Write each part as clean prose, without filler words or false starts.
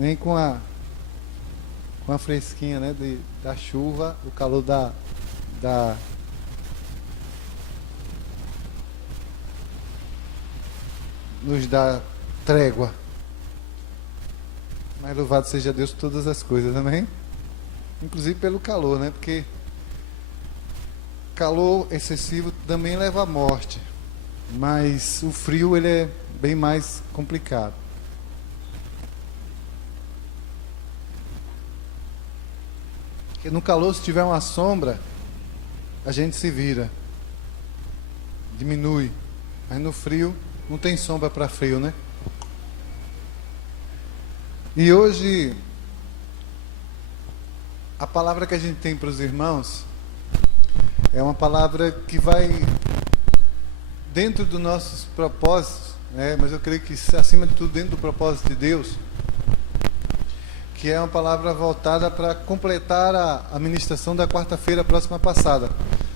nem com a fresquinha, né, da chuva, o calor da nos dá trégua. Mas louvado seja Deus por todas as coisas, amém? Inclusive pelo calor, né? Porque calor excessivo também leva à morte. Mas o frio, ele é bem mais complicado. Porque no calor, se tiver uma sombra, a gente se vira. Diminui. Mas no frio, não tem sombra para frio, né? E hoje, a palavra que a gente tem para os irmãos é uma palavra que vai dentro dos nossos propósitos, né? Mas eu creio que acima de tudo dentro do propósito de Deus, que é uma palavra voltada para completar a ministração da quarta-feira próxima passada.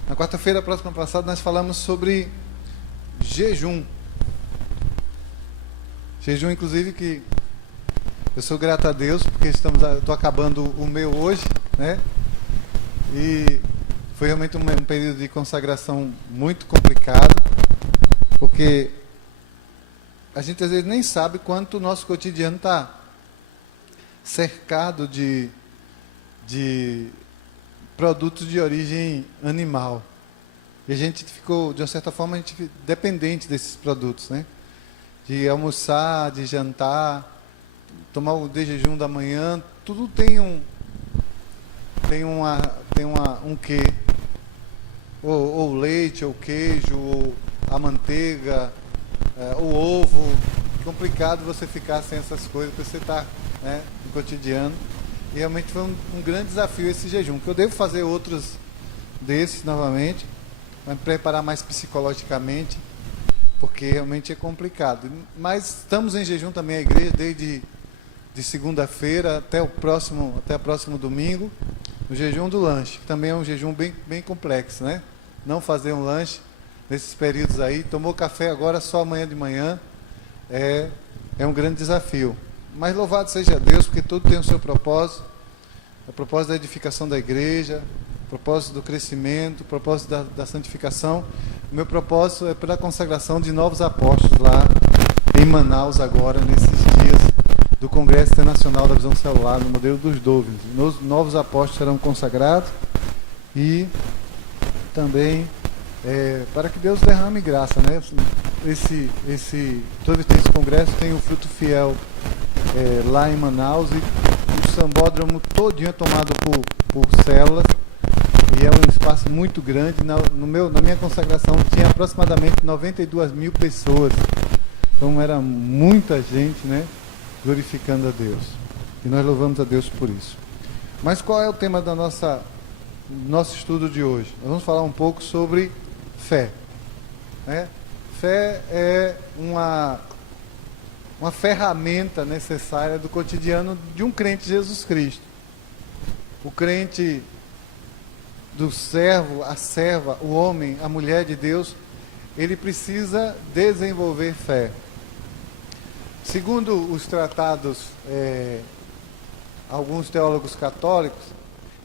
Na quarta-feira próxima passada nós falamos sobre jejum. Jejum, inclusive, que eu sou grato a Deus, porque estou acabando o meu hoje, né? E foi realmente um período de consagração muito complicado, porque a gente às vezes nem sabe quanto o nosso cotidiano está cercado de produtos de origem animal. E a gente ficou, de uma certa forma, dependente desses produtos, né? De almoçar, de jantar, tomar o de jejum da manhã, tudo tem um quê, ou leite, ou queijo, ou a manteiga, o ovo. Complicado você ficar sem essas coisas, porque você está, né, no cotidiano. E realmente foi um grande desafio esse jejum, que eu devo fazer outros desses novamente, mas me preparar mais psicologicamente, porque realmente é complicado. Mas estamos em jejum também, a igreja, desde de segunda-feira até o próximo domingo, no jejum do lanche, que também é um jejum bem complexo, né? Não fazer um lanche nesses períodos aí, tomou café agora só amanhã de manhã, é um grande desafio. Mas louvado seja Deus, porque tudo tem o seu propósito, o propósito da edificação da igreja, o propósito do crescimento, o propósito da santificação. O meu propósito é pela consagração de novos apóstolos lá em Manaus agora, nesses dias do Congresso Internacional da Visão Celular, no modelo dos Dovens. Novos apóstolos serão consagrados e também para que Deus derrame graça, né? Todo esse congresso tem o Fruto Fiel lá em Manaus, e o sambódromo todinho é tomado por células, e é um espaço muito grande. Na minha consagração tinha aproximadamente 92 mil pessoas, então era muita gente, né, glorificando a Deus, e nós louvamos a Deus por isso. Mas qual é o tema do nosso estudo de hoje? Nós vamos falar um pouco sobre fé, né? Fé é uma ferramenta necessária do cotidiano de um crente de Jesus Cristo. O crente, do servo, a serva, o homem, a mulher de Deus, ele precisa desenvolver fé. Segundo os tratados, alguns teólogos católicos,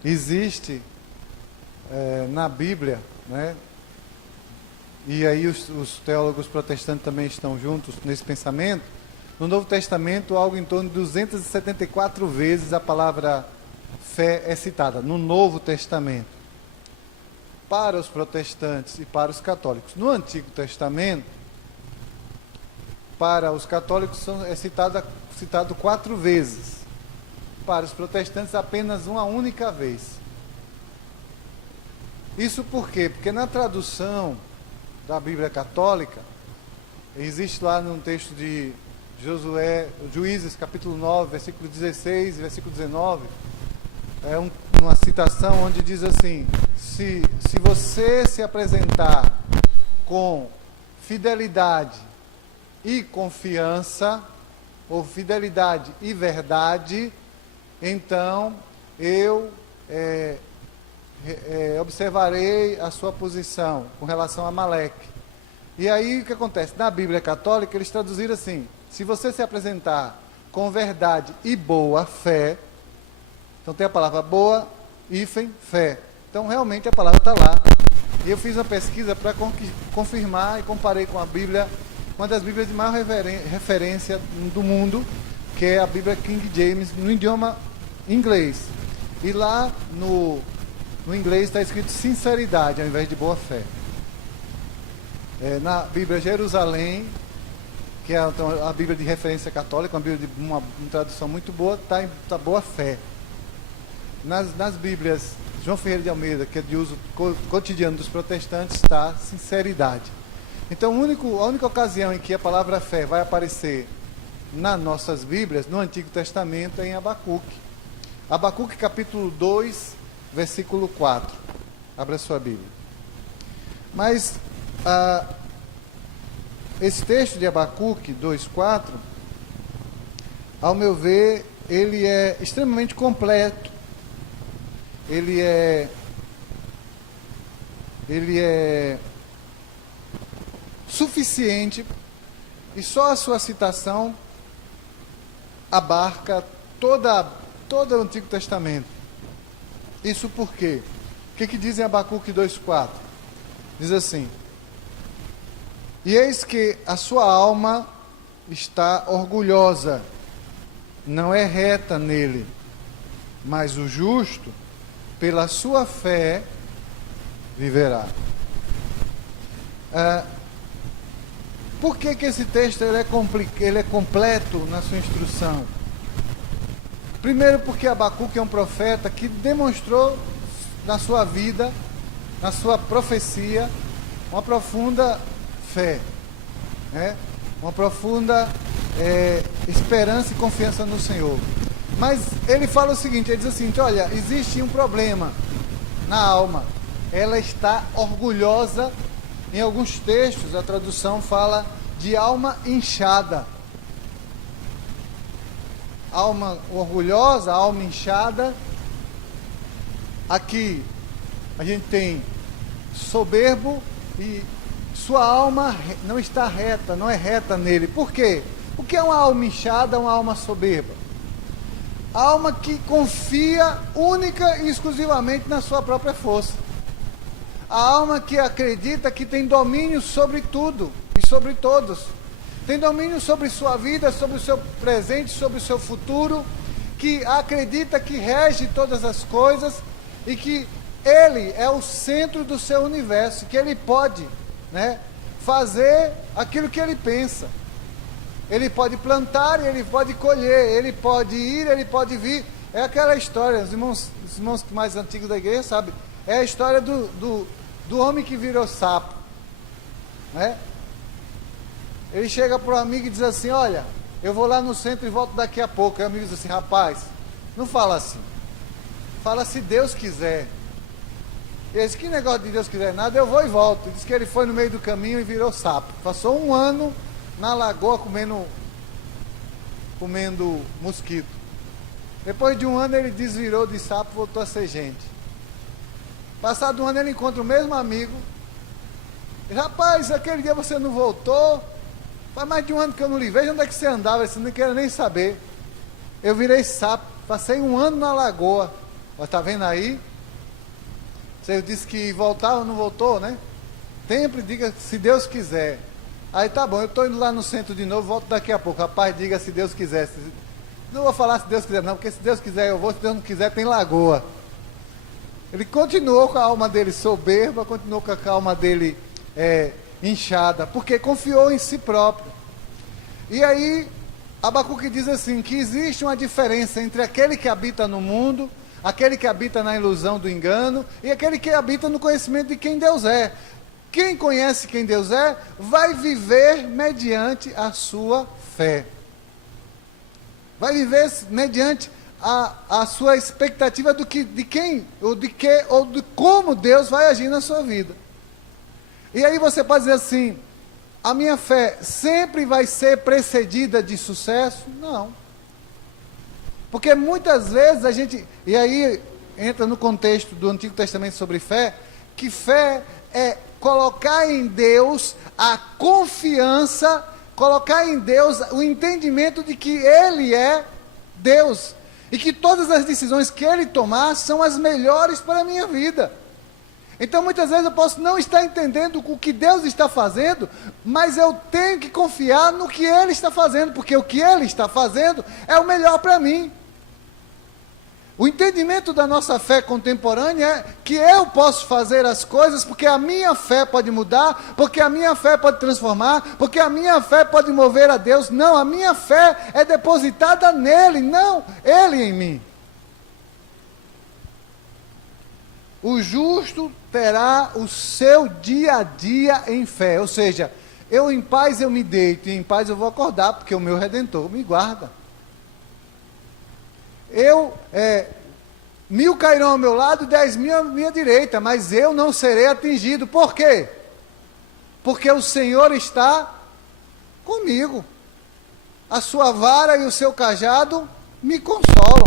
existe na Bíblia, né? E aí os teólogos protestantes também estão juntos nesse pensamento. No Novo Testamento, algo em torno de 274 vezes a palavra fé é citada, no Novo Testamento, para os protestantes e para os católicos. No Antigo Testamento, para os católicos é citado 4 vezes, para os protestantes apenas uma única vez. Isso por quê? Porque na tradução da Bíblia Católica, existe lá num texto de Juízes, capítulo 9, versículo 16 e versículo 19, uma citação onde diz assim: se você se apresentar com fidelidade e confiança, ou fidelidade e verdade, então eu observarei a sua posição com relação a Amaleque. E aí o que acontece? Na Bíblia Católica eles traduziram assim: se você se apresentar com verdade e boa fé. Então tem a palavra boa, hífen, fé. Então realmente a palavra está lá. E eu fiz uma pesquisa para confirmar e comparei com a Bíblia, uma das Bíblias de maior referência do mundo, que é a Bíblia King James, no idioma inglês. E lá no inglês está escrito sinceridade, ao invés de boa fé. Na Bíblia Jerusalém, que é então, a Bíblia de referência católica, uma Bíblia de uma tradução muito boa, está boa fé. Nas Bíblias João Ferreira de Almeida, que é de uso cotidiano dos protestantes, está sinceridade. Então, a única ocasião em que a palavra fé vai aparecer nas nossas Bíblias, no Antigo Testamento, é em Abacuque. Abacuque capítulo 2, versículo 4. Abra a sua Bíblia. Mas esse texto de Abacuque 2,4, ao meu ver, ele é extremamente completo. Ele é suficiente, e só a sua citação abarca todo o Antigo Testamento. Isso por quê? O que diz em Abacuque 2,4? Diz assim: e eis que a sua alma está orgulhosa, não é reta nele, mas o justo, pela sua fé, viverá. Por que esse texto ele é completo na sua instrução? Primeiro, porque Abacuque é um profeta que demonstrou na sua vida, na sua profecia, uma profunda fé, né? Uma profunda esperança e confiança no Senhor. Mas ele fala o seguinte, ele diz assim, olha, existe um problema na alma, ela está orgulhosa. Em alguns textos a tradução fala de alma inchada. Alma orgulhosa, alma inchada. Aqui a gente tem soberbo e sua alma não está reta, não é reta nele. Por quê? O que é uma alma inchada, uma alma soberba? Alma que confia única e exclusivamente na sua própria força. A alma que acredita que tem domínio sobre tudo e sobre todos. Tem domínio sobre sua vida, sobre o seu presente, sobre o seu futuro. Que acredita que rege todas as coisas e que ele é o centro do seu universo. Que ele pode, né, fazer aquilo que ele pensa. Ele pode plantar e ele pode colher, ele pode ir, ele pode vir. É aquela história, os irmãos mais antigos da igreja sabem, é a história do homem que virou sapo, né? Ele chega para o amigo e diz assim, olha, eu vou lá no centro e volto daqui a pouco. E o amigo diz assim, rapaz, não fala assim, fala se Deus quiser. Ele diz, que negócio de Deus quiser nada, eu vou e volto. Ele diz que ele foi no meio do caminho e virou sapo. Passou um ano na lagoa comendo mosquito. Depois de um ano ele desvirou de sapo e voltou a ser gente. Passado um ano ele encontra o mesmo amigo. Rapaz, aquele dia você não voltou? Faz mais de um ano que eu não lhe vejo. Onde é que você andava? Você não quer nem saber. Eu virei sapo. Passei um ano na lagoa. Está vendo aí? Você disse que voltava, não voltou, né? Sempre diga se Deus quiser. Aí tá bom, eu estou indo lá no centro de novo, volto daqui a pouco. Rapaz, diga se Deus quiser. Não vou falar se Deus quiser não, porque se Deus quiser eu vou, se Deus não quiser tem lagoa. Ele continuou com a alma dele soberba, continuou com a alma dele inchada, porque confiou em si próprio. E aí, Abacuque diz assim, que existe uma diferença entre aquele que habita no mundo, aquele que habita na ilusão do engano, e aquele que habita no conhecimento de quem Deus é. Quem conhece quem Deus é, vai viver mediante a sua fé. Vai viver mediante a sua expectativa de como Deus vai agir na sua vida. E aí você pode dizer assim, a minha fé sempre vai ser precedida de sucesso? Não. Porque muitas vezes a gente, e aí entra no contexto do Antigo Testamento sobre fé, que fé é colocar em Deus a confiança colocar em Deus o entendimento de que Ele é Deus. E que todas as decisões que Ele tomar são as melhores para a minha vida. Então muitas vezes eu posso não estar entendendo o que Deus está fazendo, mas eu tenho que confiar no que Ele está fazendo, porque o que Ele está fazendo é o melhor para mim. O entendimento da nossa fé contemporânea é que eu posso fazer as coisas porque a minha fé pode mudar, porque a minha fé pode transformar, porque a minha fé pode mover a Deus. Não, a minha fé é depositada nele, não Ele em mim. O justo terá o seu dia a dia em fé, ou seja, eu em paz eu me deito, e em paz eu vou acordar, porque o meu Redentor me guarda. Mil cairão ao meu lado, 10.000 à minha direita, mas eu não serei atingido. Por quê? Porque o Senhor está comigo. A sua vara e o seu cajado me consolam.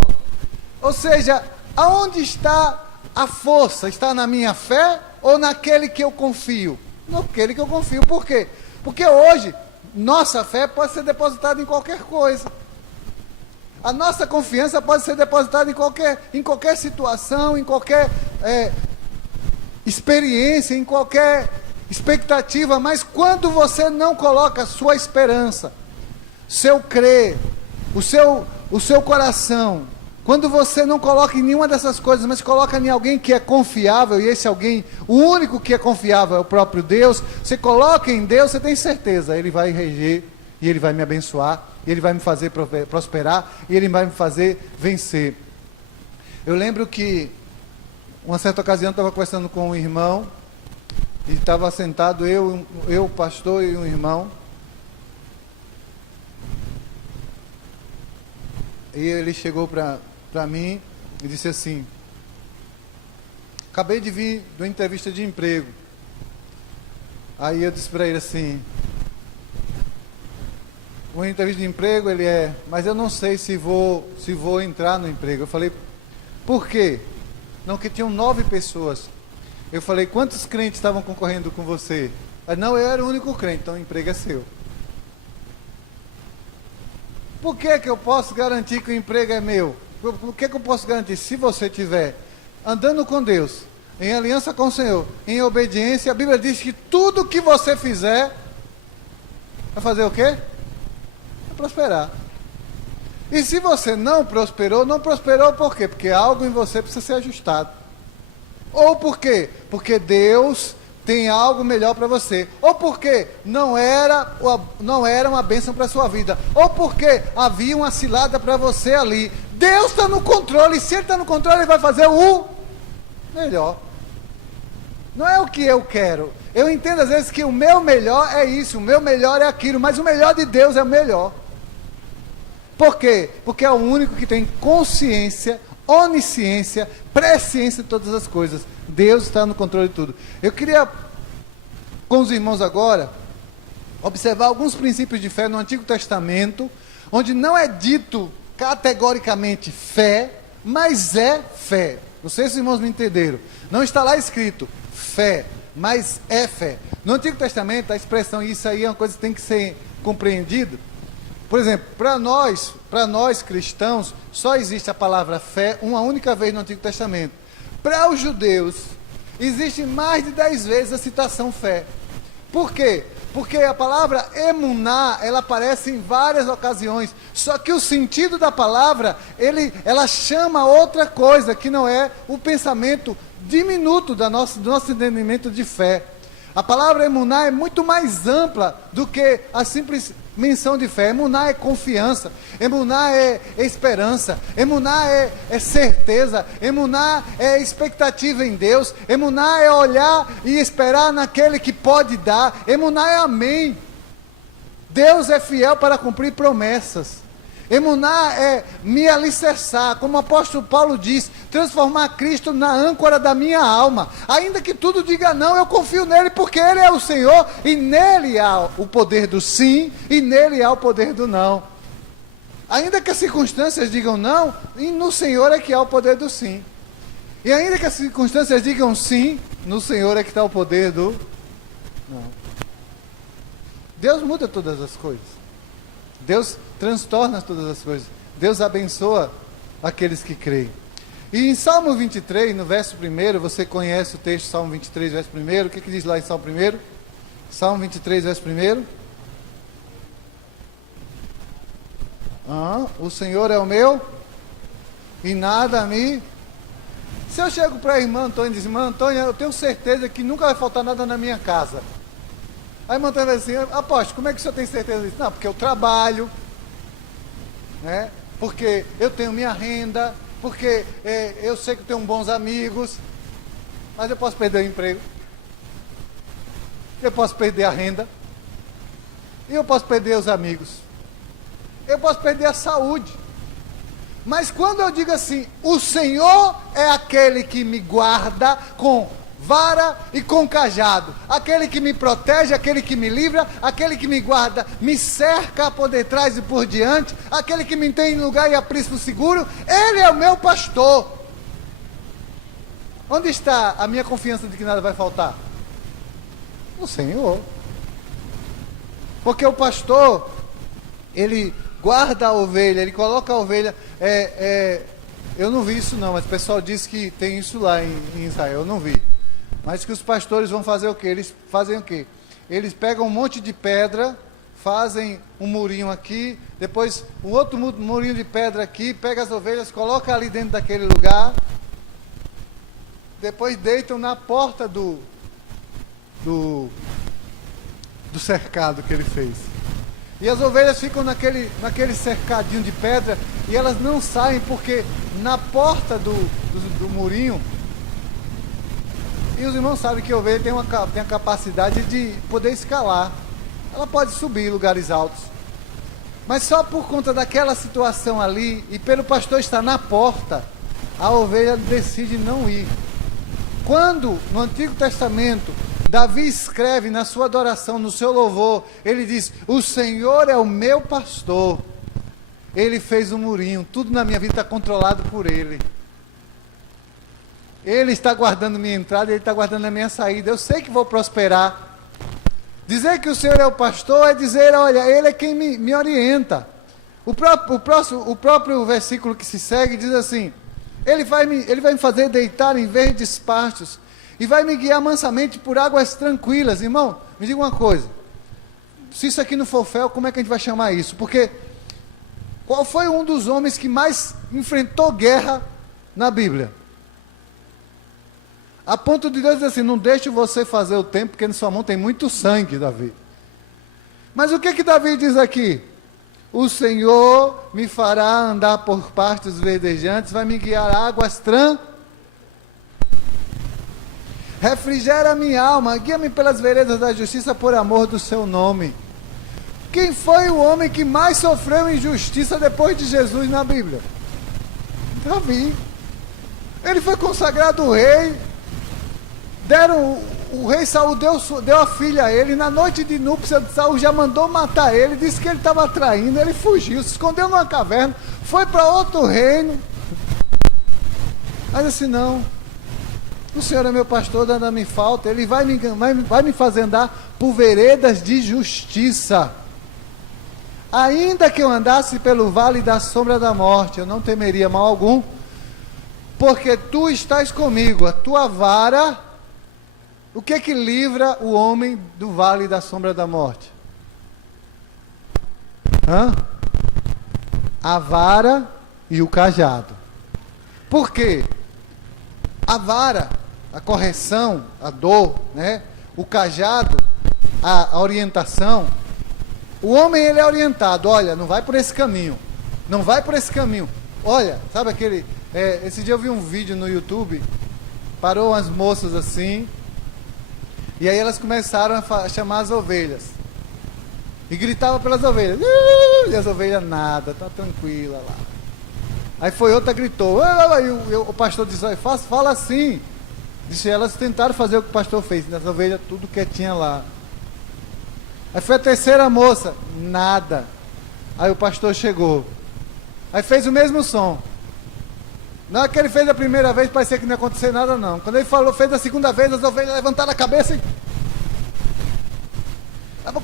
Ou seja, aonde está a força? Está na minha fé ou naquele que eu confio? Naquele que eu confio. Por quê? Porque hoje, nossa fé pode ser depositada em qualquer coisa. A nossa confiança pode ser depositada em qualquer situação, em qualquer experiência, em qualquer expectativa, mas quando você não coloca a sua esperança, seu crer, o seu coração, quando você não coloca em nenhuma dessas coisas, mas coloca em alguém que é confiável, e esse alguém, o único que é confiável é o próprio Deus, você coloca em Deus, você tem certeza, Ele vai reger, e Ele vai me abençoar, e Ele vai me fazer prosperar, e Ele vai me fazer vencer. Eu lembro que, uma certa ocasião, eu estava conversando com um irmão, e estava sentado eu, o pastor e um irmão, e ele chegou para mim e disse assim: acabei de vir de uma entrevista de emprego. Aí eu disse para ele assim: uma entrevista de emprego, mas eu não sei se vou entrar no emprego. Eu falei: por quê? Não, que tinham 9 pessoas. Eu falei: quantos crentes estavam concorrendo com você? Aí, não, eu era o único crente, então o emprego é seu. Por que eu posso garantir que o emprego é meu? Por que eu posso garantir? Se você estiver andando com Deus, em aliança com o Senhor, em obediência, a Bíblia diz que tudo que você fizer, vai fazer o quê? Vai prosperar. E se você não prosperou por quê? Porque algo em você precisa ser ajustado. Ou por quê? Porque Deus tem algo melhor para você. Ou porque não era uma bênção para a sua vida. Ou porque havia uma cilada para você ali. Deus está no controle. E se Ele está no controle, Ele vai fazer o melhor. Não é o que eu quero. Eu entendo às vezes que o meu melhor é isso, o meu melhor é aquilo, mas o melhor de Deus é o melhor. Por quê? Porque é o único que tem consciência, onisciência, presciência de todas as coisas. Deus está no controle de tudo. Eu queria, com os irmãos agora, observar alguns princípios de fé no Antigo Testamento, onde não é dito categoricamente fé, mas é fé. Não sei se os irmãos me entenderam. Não está lá escrito fé, mas é fé. No Antigo Testamento, a expressão, isso aí é uma coisa que tem que ser compreendida. Por exemplo, para nós cristãos, só existe a palavra fé uma única vez no Antigo Testamento. Para os judeus, existe mais de 10 vezes a citação fé. Por quê? Porque a palavra emuná, ela aparece em várias ocasiões, só que o sentido da palavra, ela chama outra coisa, que não é o pensamento diminuto do nosso entendimento de fé. A palavra emuná é muito mais ampla do que a simples menção de fé. Emuná é confiança, emuná é esperança, emuná é certeza, emuná é expectativa em Deus, emuná é olhar e esperar naquele que pode dar, emuná é amém. Deus é fiel para cumprir promessas. Emuná é me alicerçar, como o apóstolo Paulo diz, transformar Cristo na âncora da minha alma. Ainda que tudo diga não, eu confio nele, porque ele é o Senhor, e nele há o poder do sim, e nele há o poder do não. Ainda que as circunstâncias digam não, e no Senhor é que há o poder do sim. E ainda que as circunstâncias digam sim, no Senhor é que está o poder do não. Deus muda todas as coisas. Deus transtorna todas as coisas. Deus abençoa aqueles que creem. E em Salmo 23, no verso 1, você conhece o texto, Salmo 23, verso 1, o que diz lá em Salmo 1? Salmo 23, verso 1. O Senhor é o meu, e nada me... Se eu chego para a irmã Antônia e diz, irmã Antônia, eu tenho certeza que nunca vai faltar nada na minha casa. Aí a irmã Antônia vai dizer assim, apóstolo, como é que o senhor tem certeza disso? Não, porque eu trabalho, né? Porque eu tenho minha renda, porque eu sei que eu tenho bons amigos, mas eu posso perder o emprego, eu posso perder a renda, e eu posso perder os amigos, eu posso perder a saúde. Mas quando eu digo assim, o Senhor é aquele que me guarda com vara e com cajado, aquele que me protege, aquele que me livra, aquele que me guarda, me cerca por detrás e por diante, aquele que me tem em lugar e aprisco seguro, Ele é o meu pastor. Onde está a minha confiança de que nada vai faltar? No Senhor. Porque o pastor, ele guarda a ovelha, ele coloca a ovelha, eu não vi isso não, mas o pessoal diz que tem isso lá em Israel, eu não vi. Mas que os pastores vão fazer o quê? Eles fazem o quê? Eles pegam um monte de pedra, fazem um murinho aqui, depois um outro murinho de pedra aqui, pega as ovelhas, coloca ali dentro daquele lugar, depois deitam na porta do cercado que ele fez. E as ovelhas ficam naquele cercadinho de pedra, e elas não saem, porque na porta do murinho, e os irmãos sabem que a ovelha tem a capacidade de poder escalar. Ela pode subir em lugares altos. Mas só por conta daquela situação ali, e pelo pastor estar na porta, a ovelha decide não ir. Quando, no Antigo Testamento, Davi escreve na sua adoração, no seu louvor, ele diz, o Senhor é o meu pastor. Ele fez um murinho, tudo na minha vida está controlado por Ele. Ele está guardando minha entrada, Ele está guardando a minha saída. Eu sei que vou prosperar. Dizer que o Senhor é o pastor é dizer, olha, Ele é quem me orienta. O próprio versículo que se segue diz assim, Ele vai me fazer deitar em verdes pastos, e vai me guiar mansamente por águas tranquilas. Irmão, me diga uma coisa, se isso aqui não for fel, como é que a gente vai chamar isso? Porque, qual foi um dos homens que mais enfrentou guerra na Bíblia? A ponto de Deus dizer assim, não deixe você fazer o tempo, porque na sua mão tem muito sangue, Davi. Mas o que Davi diz aqui? O Senhor me fará andar por pastos verdejantes, vai me guiar a águas refrigera minha alma, guia-me pelas veredas da justiça por amor do seu nome. Quem foi o homem que mais sofreu injustiça depois de Jesus na Bíblia? Davi. Ele foi consagrado rei, o rei Saul deu a filha a ele, na noite de núpcia de Saul já mandou matar ele, disse que ele estava traindo, ele fugiu, se escondeu numa caverna, foi para outro reino, mas assim, não, o Senhor é meu pastor, nada me falta, Ele vai me fazer andar por veredas de justiça, ainda que eu andasse pelo vale da sombra da morte, eu não temeria mal algum, porque Tu estás comigo, a Tua vara. O que é que livra o homem do vale da sombra da morte? A vara e o cajado. Por quê? A vara, a correção, a dor, né? O cajado, a orientação. O homem, ele é orientado, olha, não vai por esse caminho, não vai por esse caminho. Olha, sabe aquele... esse dia eu vi um vídeo no YouTube, parou umas moças assim, e aí elas começaram a chamar as ovelhas. E gritavam pelas ovelhas. E as ovelhas nada, tá tranquila lá. Aí foi outra, gritou. E o pastor disse, olha, fala assim. Disse, elas tentaram fazer o que o pastor fez. As ovelhas tudo quietinha lá. Aí foi a terceira moça. Nada. Aí o pastor chegou. Aí fez o mesmo som. Na hora que ele fez a primeira vez, parecia que não ia acontecer nada, não. Quando ele fez a segunda vez, as ovelhas levantaram a cabeça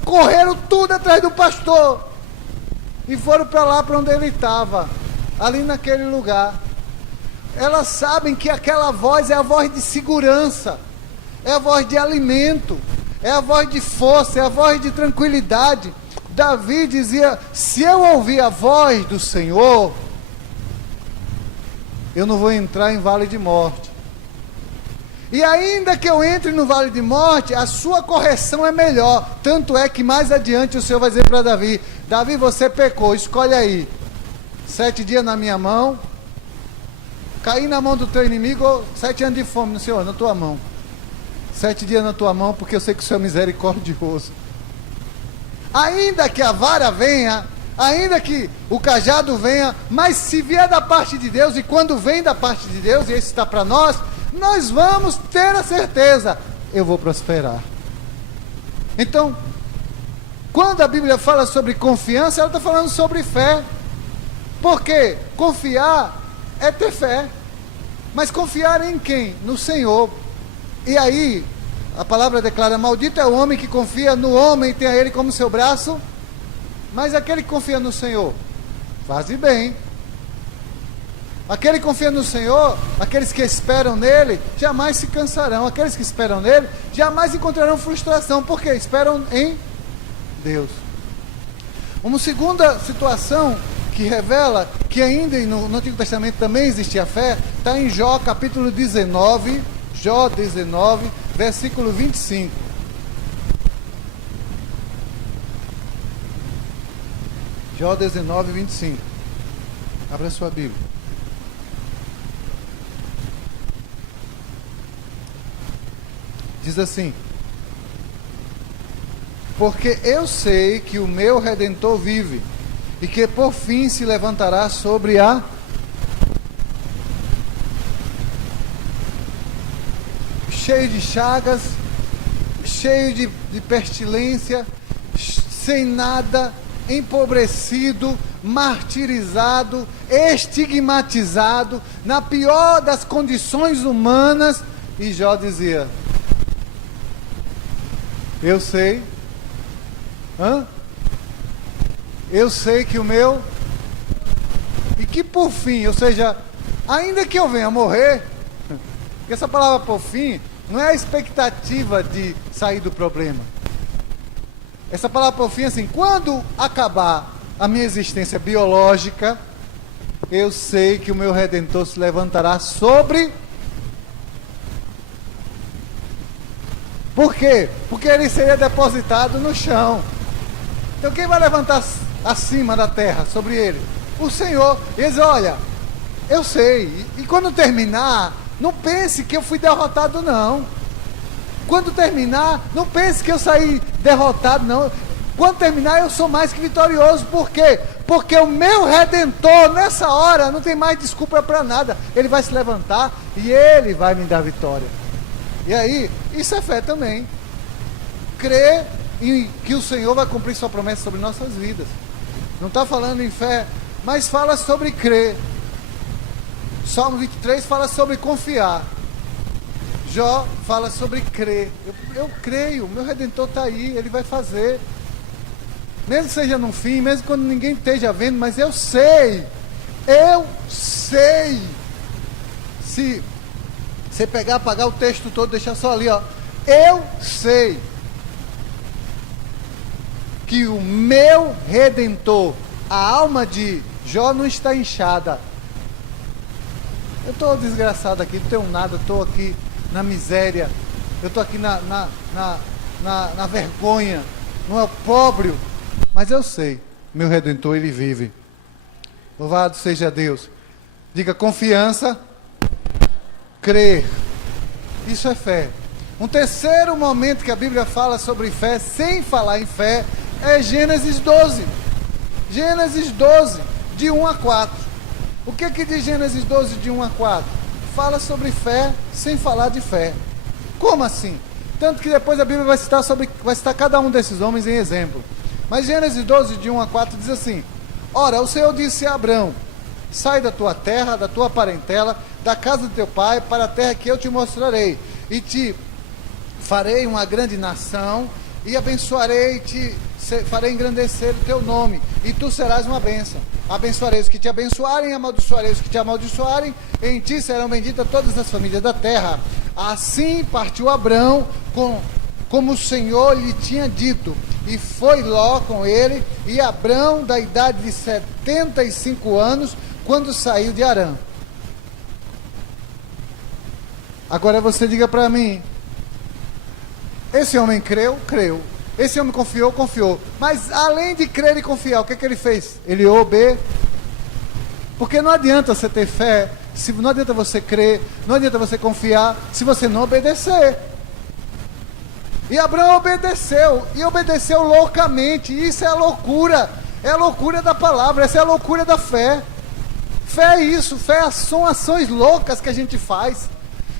Correram tudo atrás do pastor. E foram para lá, para onde ele estava. Ali naquele lugar. Elas sabem que aquela voz é a voz de segurança. É a voz de alimento. É a voz de força. É a voz de tranquilidade. Davi dizia: se eu ouvir a voz do Senhor, eu não vou entrar em vale de morte. E ainda que eu entre no vale de morte, a sua correção é melhor. Tanto é que mais adiante o Senhor vai dizer para Davi: Davi, você pecou, escolhe aí. 7 dias na minha mão, cair na mão do teu inimigo, ou 7 anos de fome no Senhor, na tua mão. 7 dias na tua mão, porque eu sei que o Senhor é misericordioso. Ainda que a vara venha, ainda que o cajado venha, mas se vier da parte de Deus, e quando vem da parte de Deus, e isso está para nós vamos ter a certeza: eu vou prosperar. Então, quando a Bíblia fala sobre confiança, ela está falando sobre fé. Porque confiar é ter fé. Mas confiar em quem? No Senhor. E aí, a palavra declara: maldito é o homem que confia no homem e tem a ele como seu braço. Mas aquele que confia no Senhor, faz bem. Aquele que confia no Senhor, aqueles que esperam nele, jamais se cansarão. Aqueles que esperam nele, jamais encontrarão frustração, porque esperam em Deus. Uma segunda situação que revela que ainda no Antigo Testamento também existia fé, está em Jó capítulo 19, Jó 19, versículo 25. Jó 19, 25. Abra sua Bíblia. Diz assim: porque eu sei que o meu Redentor vive, e que por fim se levantará sobre a... cheio de chagas, cheio de pestilência, sem nada, empobrecido, martirizado, estigmatizado, na pior das condições humanas. E Jó dizia: eu sei, eu sei que o meu, e que por fim, ou seja, ainda que eu venha a morrer, porque essa palavra por fim não é a expectativa de sair do problema. Essa palavra por fim é assim: quando acabar a minha existência biológica, eu sei que o meu Redentor se levantará sobre... Por quê? Porque ele seria depositado no chão. Então quem vai levantar acima da terra sobre ele? O Senhor. Ele diz: olha, eu sei. E quando terminar, não pense que eu fui derrotado, não. Quando terminar, não pense que eu saí derrotado, não. Quando terminar, eu sou mais que vitorioso. Por quê? Porque o meu Redentor, nessa hora, não tem mais desculpa para nada. Ele vai se levantar e ele vai me dar vitória. E aí, isso é fé também. Crer em que o Senhor vai cumprir sua promessa sobre nossas vidas. Não está falando em fé, mas fala sobre crer. Salmo 23 fala sobre confiar. Jó fala sobre crer. Eu creio, meu Redentor está aí, ele vai fazer. Mesmo que seja no fim, mesmo quando ninguém esteja vendo, mas eu sei. Se você pegar, apagar o texto todo, deixar só ali, ó. Eu sei que o meu Redentor, a alma de Jó não está inchada. Eu estou desgraçado aqui, não tenho nada, estou aqui na miséria, eu estou aqui na vergonha, no opróbrio, mas eu sei, meu Redentor, ele vive. Louvado seja Deus. Diga: confiança, crer. Isso é fé. Um terceiro momento que a Bíblia fala sobre fé, sem falar em fé, é Gênesis 12. Gênesis 12, de 1 a 4. O que diz Gênesis 12, de 1 a 4? Fala sobre fé, sem falar de fé. Como assim? Tanto que depois a Bíblia vai citar cada um desses homens em exemplo. Mas Gênesis 12, de 1 a 4, diz assim: ora, o Senhor disse a Abrão: sai da tua terra, da tua parentela, da casa do teu pai, para a terra que eu te mostrarei, e te farei uma grande nação, e abençoarei farei engrandecer o teu nome, e tu serás uma bênção. Abençoarei os que te abençoarem, amaldiçoarei os que te amaldiçoarem, em ti serão benditas todas as famílias da terra. Assim partiu Abrão como o Senhor lhe tinha dito, e foi Ló com ele, e Abrão, da idade de 75 anos, quando saiu de Harã. Agora você diga para mim, esse homem creu? Creu. Esse homem confiou? Confiou. Mas além de crer e confiar, o que ele fez? Ele obedeceu. Porque não adianta você ter fé, não adianta você crer, não adianta você confiar, se você não obedecer. E Abraão obedeceu, e obedeceu loucamente. Isso é a loucura da palavra, essa é a loucura da fé. Fé é isso, fé são ações loucas que a gente faz.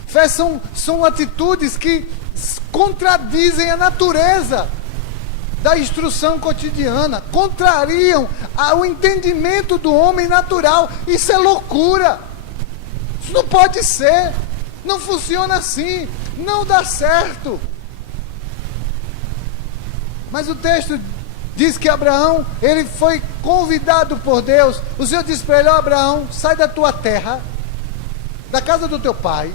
Fé são atitudes que contradizem a natureza da instrução cotidiana, contrariam o entendimento do homem natural. Isso é loucura. Isso não pode ser, não funciona assim, não dá certo. Mas o texto diz que Abraão, ele foi convidado por Deus. O Senhor disse para ele: Abraão, sai da tua terra, da casa do teu pai,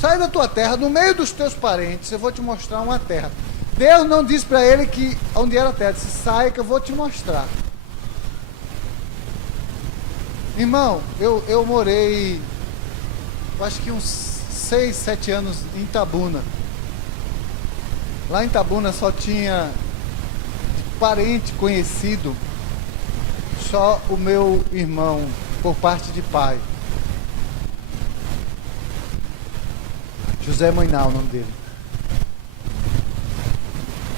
sai da tua terra, no meio dos teus parentes, eu vou te mostrar uma terra. Deus não disse para ele que onde era a terra, disse: sai que eu vou te mostrar. Irmão, eu morei, eu acho que uns 6, 7 anos em Itabuna. Lá em Itabuna só tinha parente conhecido, só o meu irmão, por parte de pai. José Moinal, o nome dele.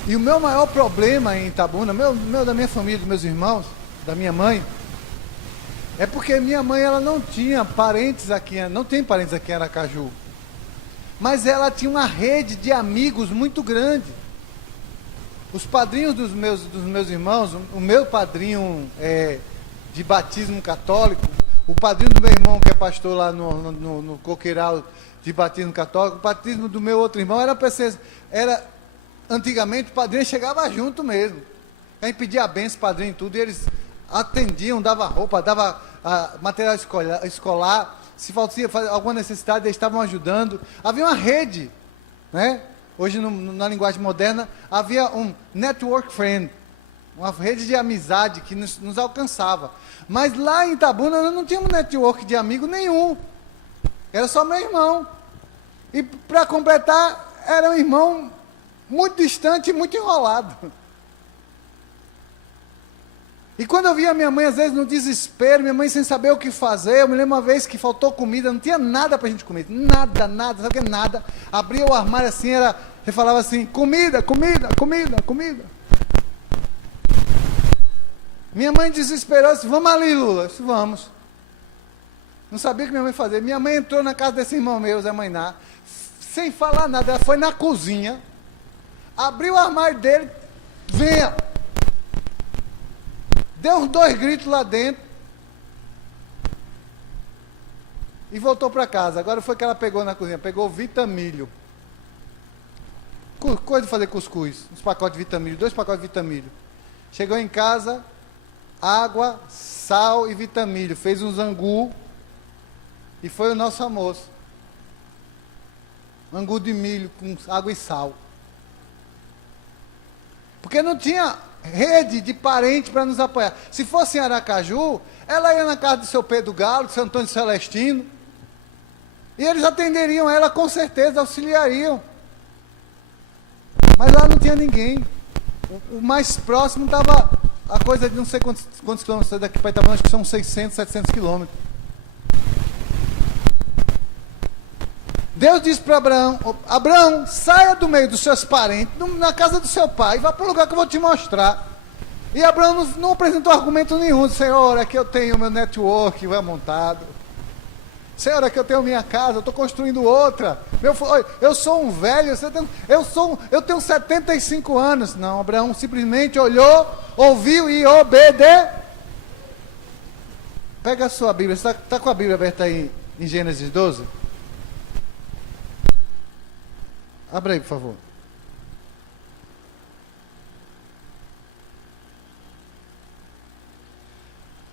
E o meu maior problema em Itabuna, da minha família, dos meus irmãos, da minha mãe, é porque minha mãe, ela não tinha parentes aqui, não tem parentes aqui em Aracaju. Mas ela tinha uma rede de amigos muito grande. Os padrinhos dos meus irmãos, o meu padrinho de batismo católico, o padrinho do meu irmão, que é pastor lá no Coqueiral de batismo católico, o batismo do meu outro irmão era antigamente o padrinho chegava junto mesmo. A gente pedia a benção, padrinho e tudo, e eles atendiam, dava roupa, dava material escolar. Se faltasse alguma necessidade, eles estavam ajudando. Havia uma rede, né? Hoje, na linguagem moderna, havia um network friend, uma rede de amizade que nos alcançava. Mas lá em Itabuna, nós não tínhamos network de amigo nenhum. Era só meu irmão. E, para completar, era um irmão muito distante e muito enrolado. E quando eu via minha mãe, às vezes, no desespero, minha mãe sem saber o que fazer, eu me lembro uma vez que faltou comida, não tinha nada para a gente comer, nada, sabe o que é nada? Abria o armário assim, ele falava assim: comida. Minha mãe desesperou, disse: vamos ali, Lula. Eu disse: vamos. Não sabia o que minha mãe fazia. Minha mãe entrou na casa desse irmão meu, Zé Mainá, sem falar nada, ela foi na cozinha, abriu o armário dele, venha. Deu uns 2 gritos lá dentro e voltou para casa. Agora foi que ela pegou na cozinha, pegou vitamilho, coisa de fazer cuscuz, uns pacotes de vitamilho, 2 pacotes de vitamilho. Chegou em casa, água, sal e vitamilho, fez um angu e foi o nosso almoço. Angu de milho com água e sal. Porque não tinha rede de parente para nos apoiar. Se fosse em Aracaju, ela ia na casa do seu Pedro Galo, do seu Antônio Celestino, e eles atenderiam ela, com certeza, auxiliariam. Mas lá não tinha ninguém. O mais próximo estava a coisa de não sei quantos quilômetros daqui para Itabuna, acho que são 600, 700 quilômetros. Deus disse para Abraão: Abraão, saia do meio dos seus parentes, na casa do seu pai, vá para um lugar que eu vou te mostrar. E Abraão não apresentou argumento nenhum. Senhor, é que eu tenho meu network montado. Senhor, é que eu tenho minha casa, eu estou construindo outra. Eu sou um velho, eu tenho 75 anos. Não, Abraão simplesmente olhou, ouviu e obedeceu. Pega a sua Bíblia, você está com a Bíblia aberta aí em Gênesis 12? Abra aí, por favor.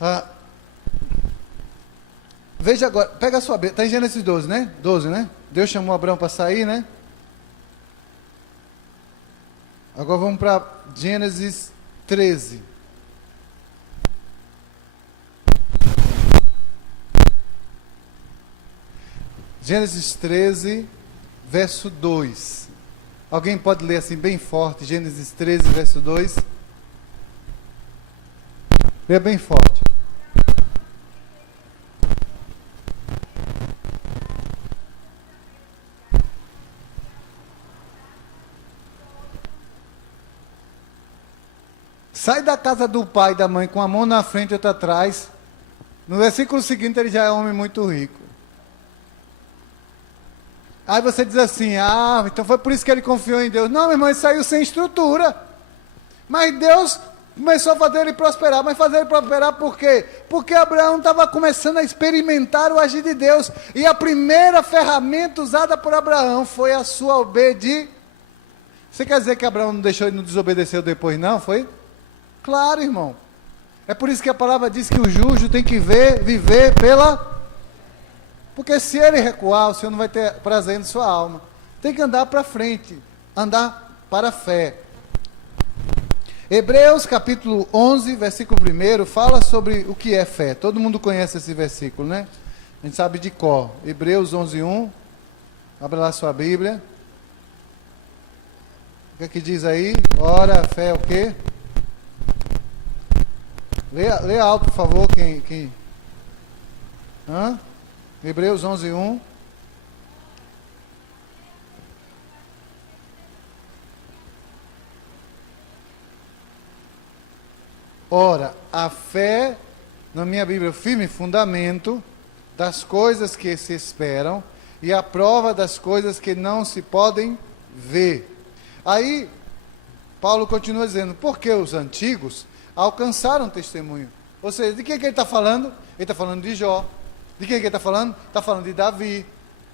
Ah, veja agora, pega a sua Bíblia, está em Gênesis 12, né? 12, né? Deus chamou Abraão para sair, né? Agora vamos para Gênesis 13. Gênesis 13, verso 2. Alguém pode ler assim bem forte, Gênesis 13, verso 2? Leia bem forte. Sai da casa do pai e da mãe com a mão na frente e outra atrás. No versículo seguinte ele já é um homem muito rico. Aí você diz assim, então foi por isso que ele confiou em Deus. Não, meu irmão, ele saiu sem estrutura. Mas Deus começou a fazer ele prosperar. Mas fazer ele prosperar por quê? Porque Abraão estava começando a experimentar o agir de Deus. E a primeira ferramenta usada por Abraão foi a sua obediência. Você quer dizer que Abraão não deixou e não desobedeceu depois, não? Foi? Claro, irmão. É por isso que a palavra diz que o justo tem que viver pela... Porque se ele recuar, o Senhor não vai ter prazer em sua alma. Tem que andar para frente, andar para a fé. Hebreus capítulo 11, versículo 1, fala sobre o que é fé. Todo mundo conhece esse versículo, né? A gente sabe de cor. Hebreus 11, 1. Abra lá sua Bíblia. O que é que diz aí? Ora, fé é o quê? Leia alto, por favor, quem... Hebreus 11, 1. Ora, a fé, na minha Bíblia, firme fundamento das coisas que se esperam e a prova das coisas que não se podem ver. Aí, Paulo continua dizendo, porque os antigos alcançaram testemunho. Ou seja, de quem que ele está falando? Ele está falando de Jó. De quem que ele está falando? Está falando de Davi.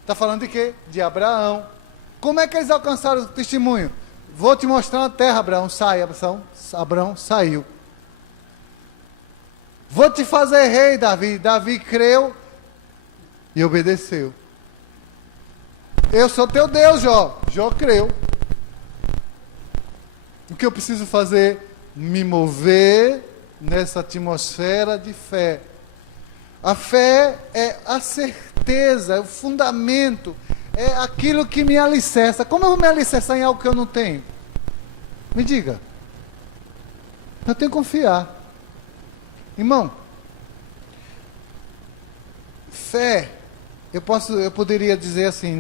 Está falando de quê? De Abraão. Como é que eles alcançaram o testemunho? Vou te mostrar uma terra, Abraão. Sai, Abraão saiu. Vou te fazer rei, Davi. Davi creu e obedeceu. Eu sou teu Deus, Jó. Jó creu. O que eu preciso fazer? Me mover nessa atmosfera de fé. A fé é a certeza, é o fundamento, é aquilo que me alicerça. Como eu vou me alicerçar em algo que eu não tenho? Me diga. Eu tenho que confiar. Irmão, fé, eu poderia dizer assim,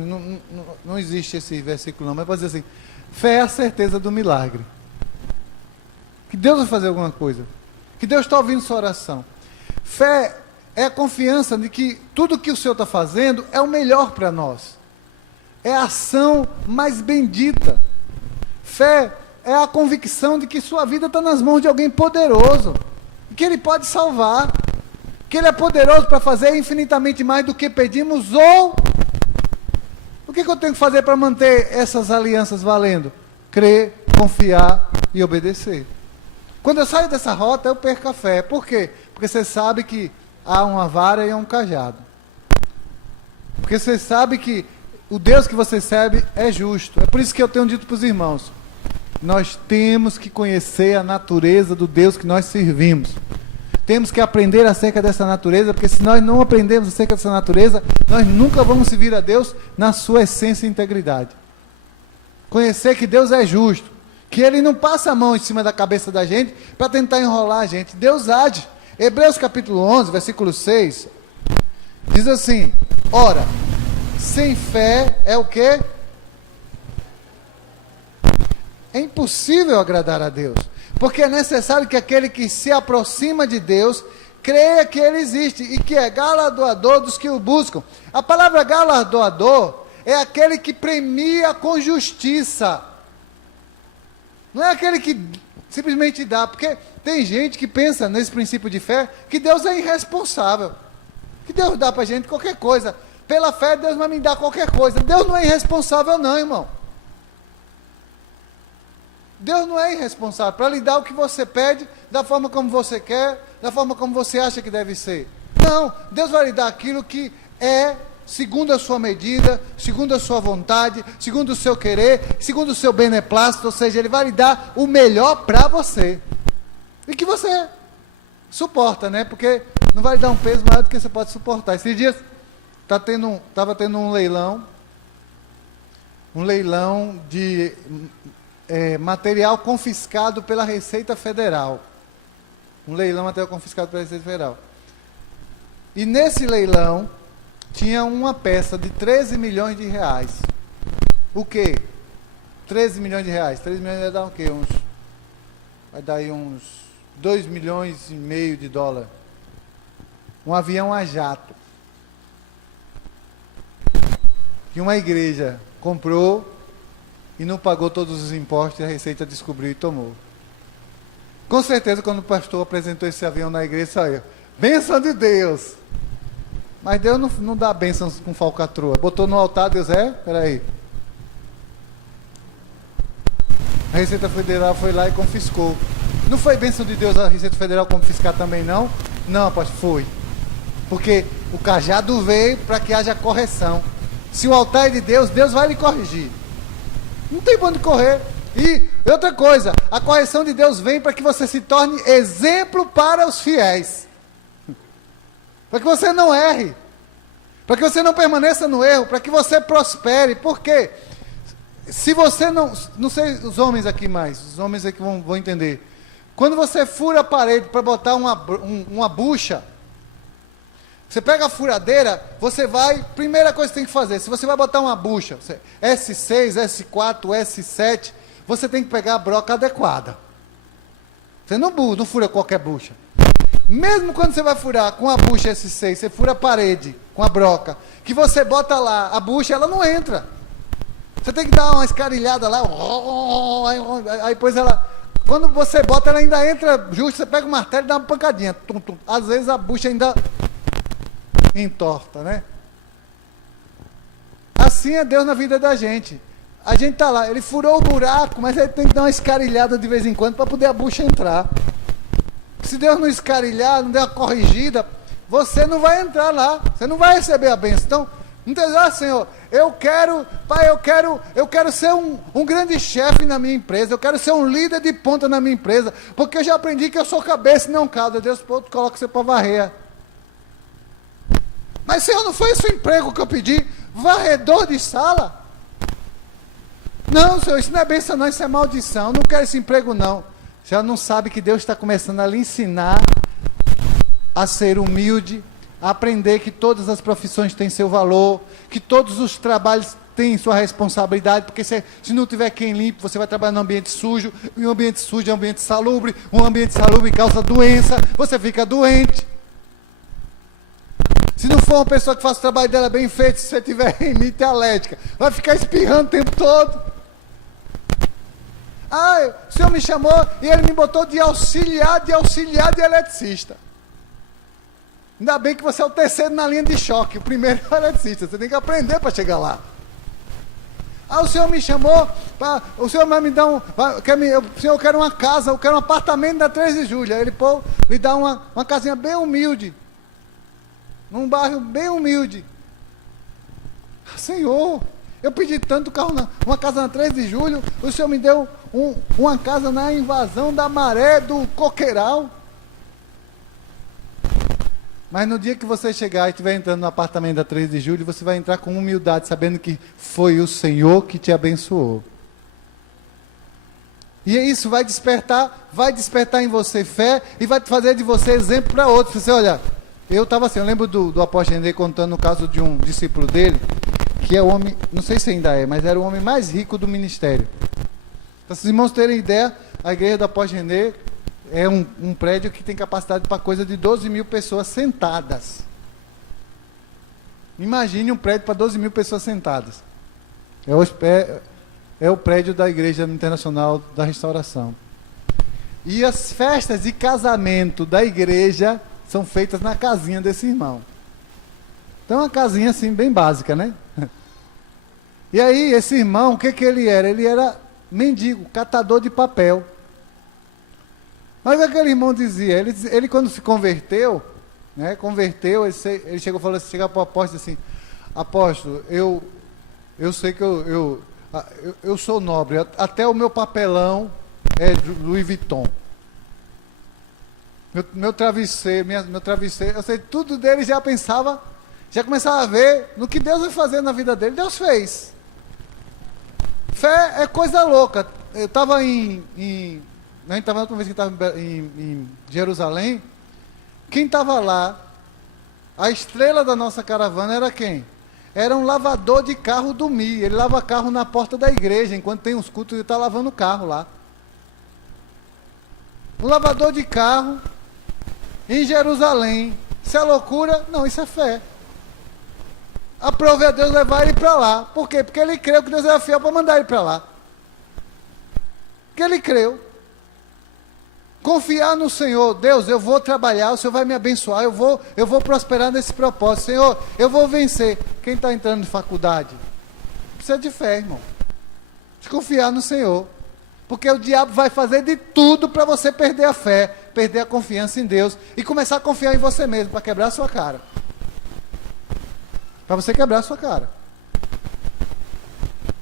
não existe esse versículo não, mas eu posso dizer assim, fé é a certeza do milagre. Que Deus vai fazer alguma coisa. Que Deus está ouvindo sua oração. Fé é a confiança de que tudo que o Senhor está fazendo é o melhor para nós. É a ação mais bendita. Fé é a convicção de que sua vida está nas mãos de alguém poderoso. Que Ele pode salvar. Que Ele é poderoso para fazer infinitamente mais do que pedimos ou... O que eu tenho que fazer para manter essas alianças valendo? Crer, confiar e obedecer. Quando eu saio dessa rota, eu perco a fé. Por quê? Porque você sabe que há uma vara e há um cajado. Porque você sabe que o Deus que você serve é justo. É por isso que eu tenho dito para os irmãos, nós temos que conhecer a natureza do Deus que nós servimos. Temos que aprender acerca dessa natureza, porque se nós não aprendermos acerca dessa natureza, nós nunca vamos servir a Deus na sua essência e integridade. Conhecer que Deus é justo, que Ele não passa a mão em cima da cabeça da gente para tentar enrolar a gente. Deus age. Hebreus capítulo 11, versículo 6, diz assim, ora, sem fé é o quê? É impossível agradar a Deus, porque é necessário que aquele que se aproxima de Deus, creia que Ele existe, e que é galardoador dos que o buscam. A palavra galardoador é aquele que premia com justiça. Não é aquele que simplesmente dá, porque tem gente que pensa nesse princípio de fé, que Deus é irresponsável, que Deus dá para a gente qualquer coisa, pela fé Deus vai me dar qualquer coisa. Deus não é irresponsável não, irmão. Deus não é irresponsável para lhe dar o que você pede, da forma como você quer, da forma como você acha que deve ser. Não, Deus vai lhe dar aquilo que é segundo a sua medida, segundo a sua vontade, segundo o seu querer, segundo o seu beneplácito, ou seja, Ele vai lhe dar o melhor para você. E que você suporta, né? Porque não vai lhe dar um peso maior do que você pode suportar. Esses dias estava tendo um leilão de material confiscado pela Receita Federal. Um leilão material confiscado pela Receita Federal. E nesse leilão tinha uma peça de 13 milhões de reais. O quê? 13 milhões de reais. 13 milhões vai dar o quê? Vai dar aí uns 2 milhões e meio de dólares. Um avião a jato. Que uma igreja comprou e não pagou todos os impostos, e a Receita descobriu e tomou. Com certeza, quando o pastor apresentou esse avião na igreja, saiu: bênção de Deus. Mas Deus não dá bênçãos com falcatrua. Botou no altar, Deus peraí. A Receita Federal foi lá e confiscou. Não foi bênção de Deus a Receita Federal confiscar também, não? Não, pastor, foi. Porque o cajado veio para que haja correção. Se o altar é de Deus, Deus vai lhe corrigir. Não tem pra onde correr. E outra coisa, a correção de Deus vem para que você se torne exemplo para os fiéis. Para que você não erre. Para que você não permaneça no erro. Para que você prospere. Por quê? Se você não sei os homens aqui mais, os homens aqui vão entender. Quando você fura a parede para botar uma bucha, você pega a furadeira, você vai, primeira coisa que tem que fazer, se você vai botar uma bucha, S6, S4, S7, você tem que pegar a broca adequada. Você não fura qualquer bucha. Mesmo quando você vai furar com a bucha S6, você fura a parede com a broca, que você bota lá, a bucha, ela não entra. Você tem que dar uma escarilhada lá, aí depois ela, quando você bota, ela ainda entra justo, você pega o martelo e dá uma pancadinha. Tum, tum. Às vezes a bucha ainda entorta, né? Assim é Deus na vida da gente. A gente está lá, Ele furou o buraco, mas Ele tem que dar uma escarilhada de vez em quando para poder a bucha entrar. Se Deus não escarilhar, não der uma corrigida, você não vai entrar lá, você não vai receber a bênção. Então, não tem dizer: Senhor, Pai, eu quero ser um grande chefe na minha empresa, eu quero ser um líder de ponta na minha empresa, porque eu já aprendi que eu sou cabeça e não cauda. Deus coloca você para varrer. Mas, Senhor, não foi esse o emprego que eu pedi? Varredor de sala? Não, Senhor, isso não é bênção não, isso é maldição. Eu não quero esse emprego não. Você já não sabe que Deus está começando a lhe ensinar a ser humilde, a aprender que todas as profissões têm seu valor, que todos os trabalhos têm sua responsabilidade, porque se não tiver quem limpe, você vai trabalhar num ambiente sujo, e um ambiente sujo é um ambiente salubre, um ambiente salubre causa doença, você fica doente. Se não for uma pessoa que faça o trabalho dela bem feito, se você tiver rinite alérgica, vai ficar espirrando o tempo todo. O Senhor me chamou e Ele me botou de auxiliar de eletricista. Ainda bem que você é o terceiro na linha de choque, o primeiro é o eletricista, você tem que aprender para chegar lá. O Senhor me chamou, o Senhor vai me dar Senhor, eu quero uma casa, eu quero um apartamento da 13 de julho. Aí Ele lhe dá uma casinha bem humilde, num bairro bem humilde. Senhor, eu pedi tanto carro, uma casa na 13 de julho, o Senhor me deu uma casa na invasão da maré do Coqueiral. Mas no dia que você chegar e estiver entrando no apartamento da 13 de julho, você vai entrar com humildade, sabendo que foi o Senhor que te abençoou. E isso vai despertar em você fé e vai fazer de você exemplo para outros. Você olha, eu lembro do apóstolo André contando o caso de um discípulo dele, que é o homem, não sei se ainda é, mas era o homem mais rico do ministério. Para os irmãos terem ideia, a igreja do apóstolo André é um prédio que tem capacidade para coisa de 12 mil pessoas sentadas. Imagine um prédio para 12 mil pessoas sentadas. É o prédio da Igreja Internacional da Restauração. E as festas de casamento da igreja são feitas na casinha desse irmão. Então, uma casinha assim, bem básica, né? E aí, esse irmão, o que ele era? Ele era mendigo, catador de papel. Mas o que aquele irmão dizia? Ele quando se converteu, né, ele chegou e falou assim, chega para o apóstolo assim, apóstolo, eu sei que eu sou nobre, até o meu papelão é Louis Vuitton. Meu travesseiro, eu sei, tudo dele já pensava, já começava a ver no que Deus vai fazer na vida dele. Deus fez. Fé é coisa louca. Eu estava a gente estava na última vez que estava em Jerusalém. Quem estava lá, a estrela da nossa caravana era quem? Era um lavador de carro do Mi. Ele lava carro na porta da igreja, enquanto tem uns cultos, ele está lavando o carro lá. Um lavador de carro em Jerusalém. Isso é loucura? Não, isso é fé. Aprove a Deus levar ele para lá. Por quê? Porque ele creu que Deus era fiel para mandar ele para lá. Porque ele creu. Confiar no Senhor. Deus, eu vou trabalhar, o Senhor vai me abençoar, eu vou prosperar nesse propósito. Senhor, eu vou vencer. Quem está entrando de faculdade? Precisa de fé, irmão. De confiar no Senhor. Porque o diabo vai fazer de tudo para você perder a fé, perder a confiança em Deus e começar a confiar em você mesmo, para quebrar a sua cara. Para você quebrar a sua cara.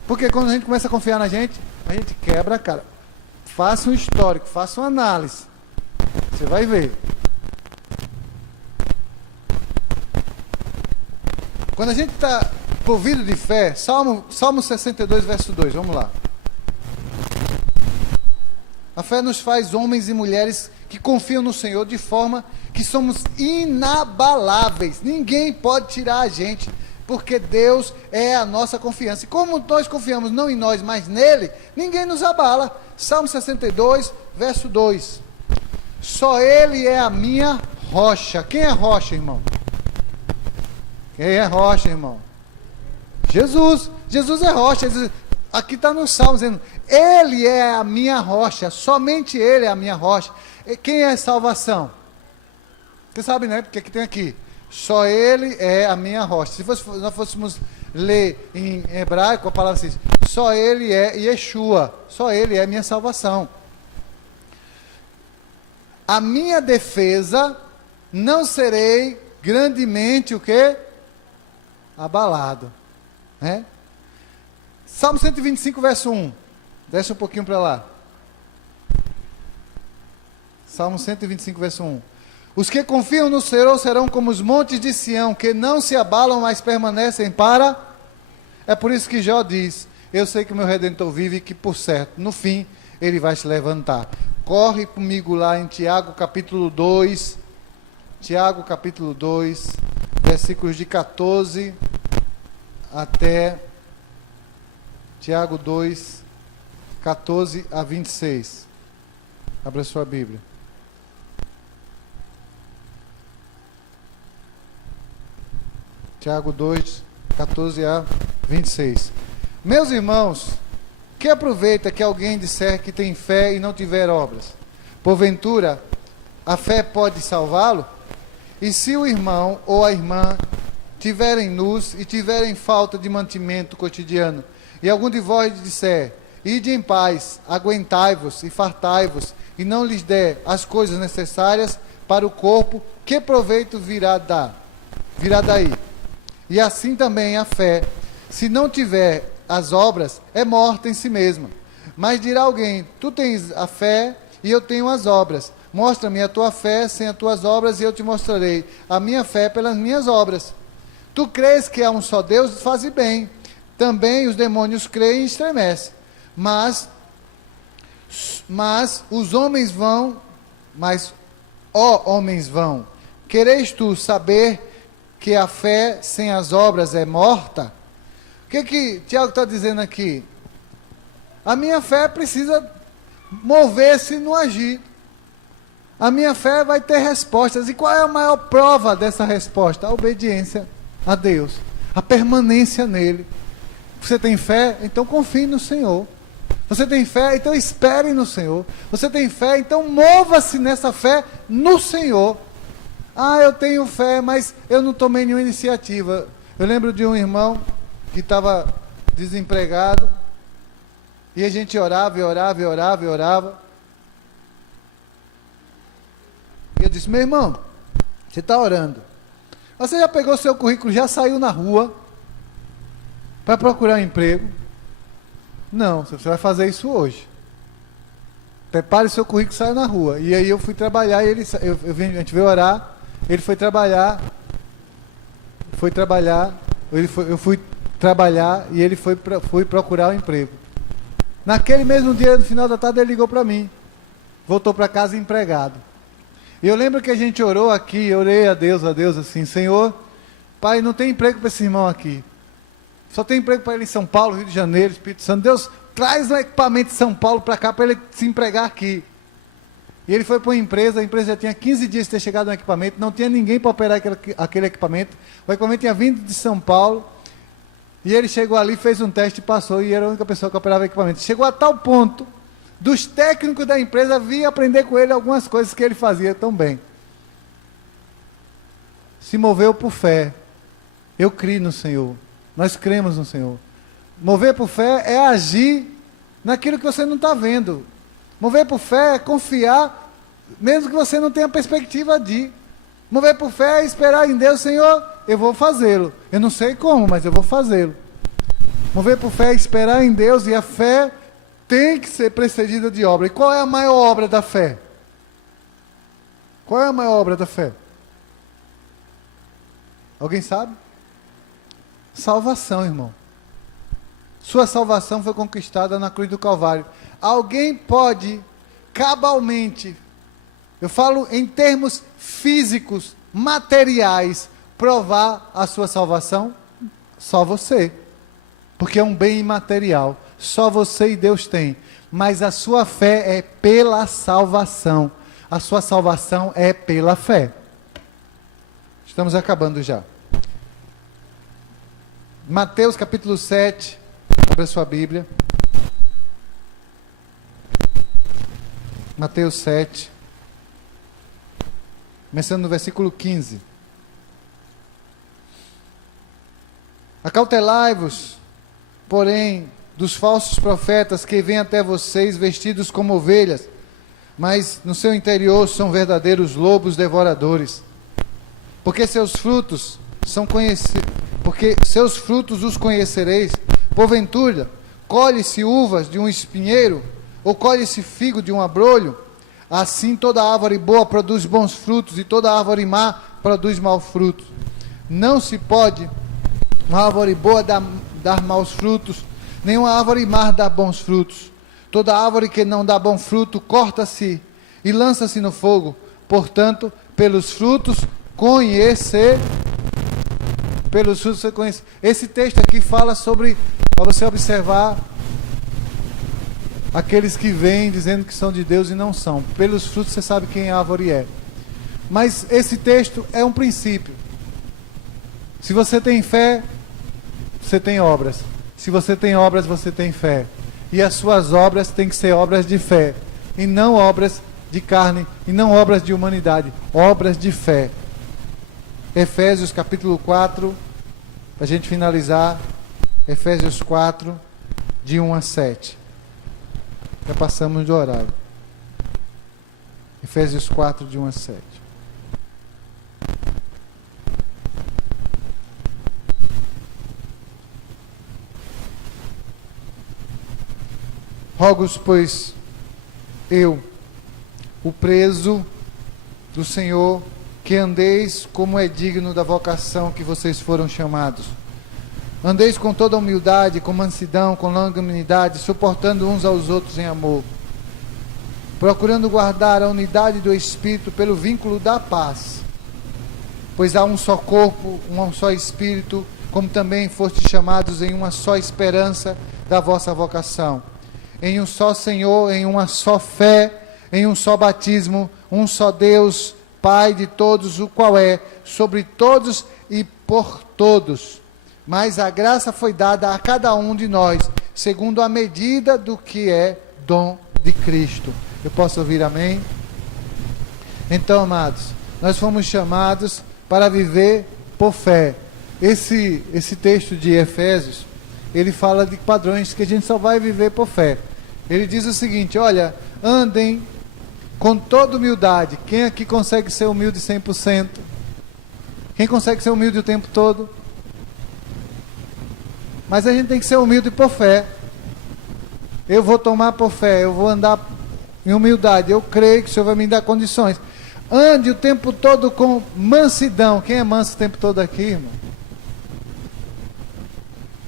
Porque quando a gente começa a confiar na gente, a gente quebra a cara. Faça um histórico, faça uma análise. Você vai ver. Quando a gente está provido de fé, Salmo 62, verso 2, vamos lá. A fé nos faz homens e mulheres que confiam no Senhor de forma que somos inabaláveis. Ninguém pode tirar a gente, porque Deus é a nossa confiança. E como nós confiamos não em nós, mas nele, ninguém nos abala. Salmo 62, verso 2. Só ele é a minha rocha. Quem é rocha, irmão? Quem é rocha, irmão? Jesus. Jesus é rocha. Aqui está no Salmo dizendo, ele é a minha rocha, somente ele é a minha rocha. E quem é salvação? Você sabe, né? Porque aqui tem aqui, só ele é a minha rocha. Se nós fôssemos ler em hebraico, a palavra assim, só ele é Yeshua, só ele é a minha salvação. A minha defesa, não serei grandemente o quê? Abalado, né? Salmo 125, verso 1. Desce um pouquinho para lá. Salmo 125, verso 1. Os que confiam no Senhor serão como os montes de Sião, que não se abalam, mas permanecem para... É por isso que Jó diz, eu sei que o meu Redentor vive e que, por certo, no fim, ele vai se levantar. Corre comigo lá em Tiago, capítulo 2. Tiago, capítulo 2, versículos de 14 até... Tiago 2, 14 a 26. Abra sua Bíblia. Tiago 2, 14 a 26. Meus irmãos, que aproveita que alguém disser que tem fé e não tiver obras? Porventura, a fé pode salvá-lo? E se o irmão ou a irmã tiverem nus e tiverem falta de mantimento cotidiano, e algum de vós disser, ide em paz, aguentai-vos e fartai-vos, e não lhes der as coisas necessárias para o corpo, que proveito virá daí? E assim também a fé, se não tiver as obras, é morta em si mesma. Mas dirá alguém, tu tens a fé e eu tenho as obras. Mostra-me a tua fé sem as tuas obras, e eu te mostrarei a minha fé pelas minhas obras. Tu crês que há um só Deus, faze bem. Também os demônios creem e estremecem. Mas os homens vão, homens vão, quereis tu saber que a fé sem as obras é morta? O que Tiago está dizendo aqui? A minha fé precisa mover-se no agir. A minha fé vai ter respostas. E qual é a maior prova dessa resposta? A obediência a Deus, a permanência nele. Você tem fé? Então confie no Senhor. Você tem fé? Então espere no Senhor. Você tem fé? Então mova-se nessa fé no Senhor. Ah, eu tenho fé, mas eu não tomei nenhuma iniciativa. Eu lembro de um irmão que estava desempregado E a gente orava, e orava, e orava, e orava. E eu disse, meu irmão, você está orando. Você já pegou seu currículo, já saiu na rua para procurar um emprego? Não, você vai fazer isso hoje. Prepare seu currículo e saia na rua. E aí eu fui trabalhar, e a gente veio orar, ele foi trabalhar, eu fui trabalhar e ele foi procurar um emprego. Naquele mesmo dia, no final da tarde, ele ligou para mim. Voltou para casa empregado. E eu lembro que a gente orou aqui, eu orei a Deus assim, Senhor, Pai, não tem emprego para esse irmão aqui. Só tem emprego para ele em São Paulo, Rio de Janeiro, Espírito Santo. Deus, traz um equipamento de São Paulo para cá, para ele se empregar aqui. E ele foi para uma empresa, a empresa já tinha 15 dias de ter chegado no equipamento, não tinha ninguém para operar aquele equipamento. O equipamento tinha vindo de São Paulo, e ele chegou ali, fez um teste e passou, e era a única pessoa que operava o equipamento. Chegou a tal ponto dos técnicos da empresa vir aprender com ele algumas coisas que ele fazia tão bem. Se moveu por fé. Eu criei no Senhor. Nós cremos no Senhor. Mover por fé é agir naquilo que você não está vendo. Mover por fé é confiar, mesmo que você não tenha perspectiva de. Mover por fé é esperar em Deus, Senhor, eu vou fazê-lo. Eu não sei como, mas eu vou fazê-lo. Mover por fé é esperar em Deus, e a fé tem que ser precedida de obra. E qual é a maior obra da fé? Qual é a maior obra da fé? Alguém sabe? Salvação, irmão. Sua salvação foi conquistada na cruz do Calvário. Alguém pode, cabalmente, eu falo em termos físicos, materiais, provar a sua salvação? Só você. Porque é um bem imaterial. Só você e Deus têm. Mas a sua fé é pela salvação. A sua salvação é pela fé. Estamos acabando já. Mateus capítulo 7. Abra sua Bíblia. Mateus 7. Começando no versículo 15. Acautelai-vos, porém, dos falsos profetas que vêm até vocês vestidos como ovelhas, mas no seu interior são verdadeiros lobos devoradores. Porque seus frutos os conhecereis. Porventura, colhe-se uvas de um espinheiro, ou colhe-se figo de um abrolho? Assim toda árvore boa produz bons frutos, e toda árvore má produz maus frutos. Não se pode uma árvore boa dar maus frutos, nem uma árvore má dar bons frutos. Toda árvore que não dá bom fruto, corta-se e lança-se no fogo. Portanto, pelos frutos você conhece. Esse texto aqui fala sobre, para você observar, aqueles que vêm dizendo que são de Deus e não são. Pelos frutos você sabe quem a árvore é. Mas esse texto é um princípio. Se você tem fé, você tem obras. Se você tem obras, você tem fé. E as suas obras têm que ser obras de fé, e não obras de carne, e não obras de humanidade, obras de fé. Efésios capítulo 4, para a gente finalizar, Efésios 4, de 1 a 7. Já passamos do horário. Efésios 4, de 1 a 7. Rogo-vos, pois, eu, o preso do Senhor, que andeis como é digno da vocação que vocês foram chamados. Andeis com toda humildade, com mansidão, com longanimidade, suportando uns aos outros em amor, procurando guardar a unidade do Espírito pelo vínculo da paz. Pois há um só corpo, um só Espírito, como também fostes chamados em uma só esperança da vossa vocação. Em um só Senhor, em uma só fé, em um só batismo, um só Deus, Pai de todos, o qual é sobre todos e por todos. Mas a graça foi dada a cada um de nós, segundo a medida do que é dom de Cristo. Eu posso ouvir amém? Então, amados, nós fomos chamados para viver por fé. Esse texto de Efésios, ele fala de padrões que a gente só vai viver por fé. Ele diz o seguinte: olha, andem com toda humildade. Quem aqui consegue ser humilde 100%? Quem consegue ser humilde o tempo todo? Mas a gente tem que ser humilde por fé. Eu vou tomar por fé, eu vou andar em humildade. Eu creio que o Senhor vai me dar condições. Ande o tempo todo com mansidão. Quem é manso o tempo todo aqui, irmão?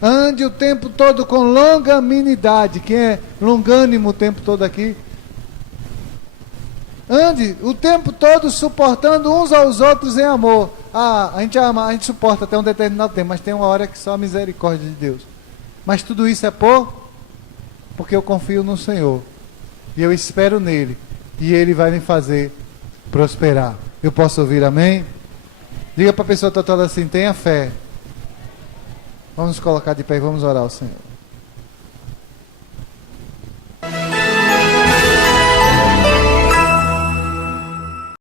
Ande o tempo todo com longanimidade. Quem é longânimo o tempo todo aqui? Ande o tempo todo suportando uns aos outros em amor. A gente ama, a gente suporta até um determinado tempo, mas tem uma hora que só a misericórdia de Deus. Mas tudo isso é porque eu confio no Senhor. E eu espero nele. E ele vai me fazer prosperar. Eu posso ouvir amém? Diga para a pessoa toda assim: tenha fé. Vamos nos colocar de pé e vamos orar ao Senhor.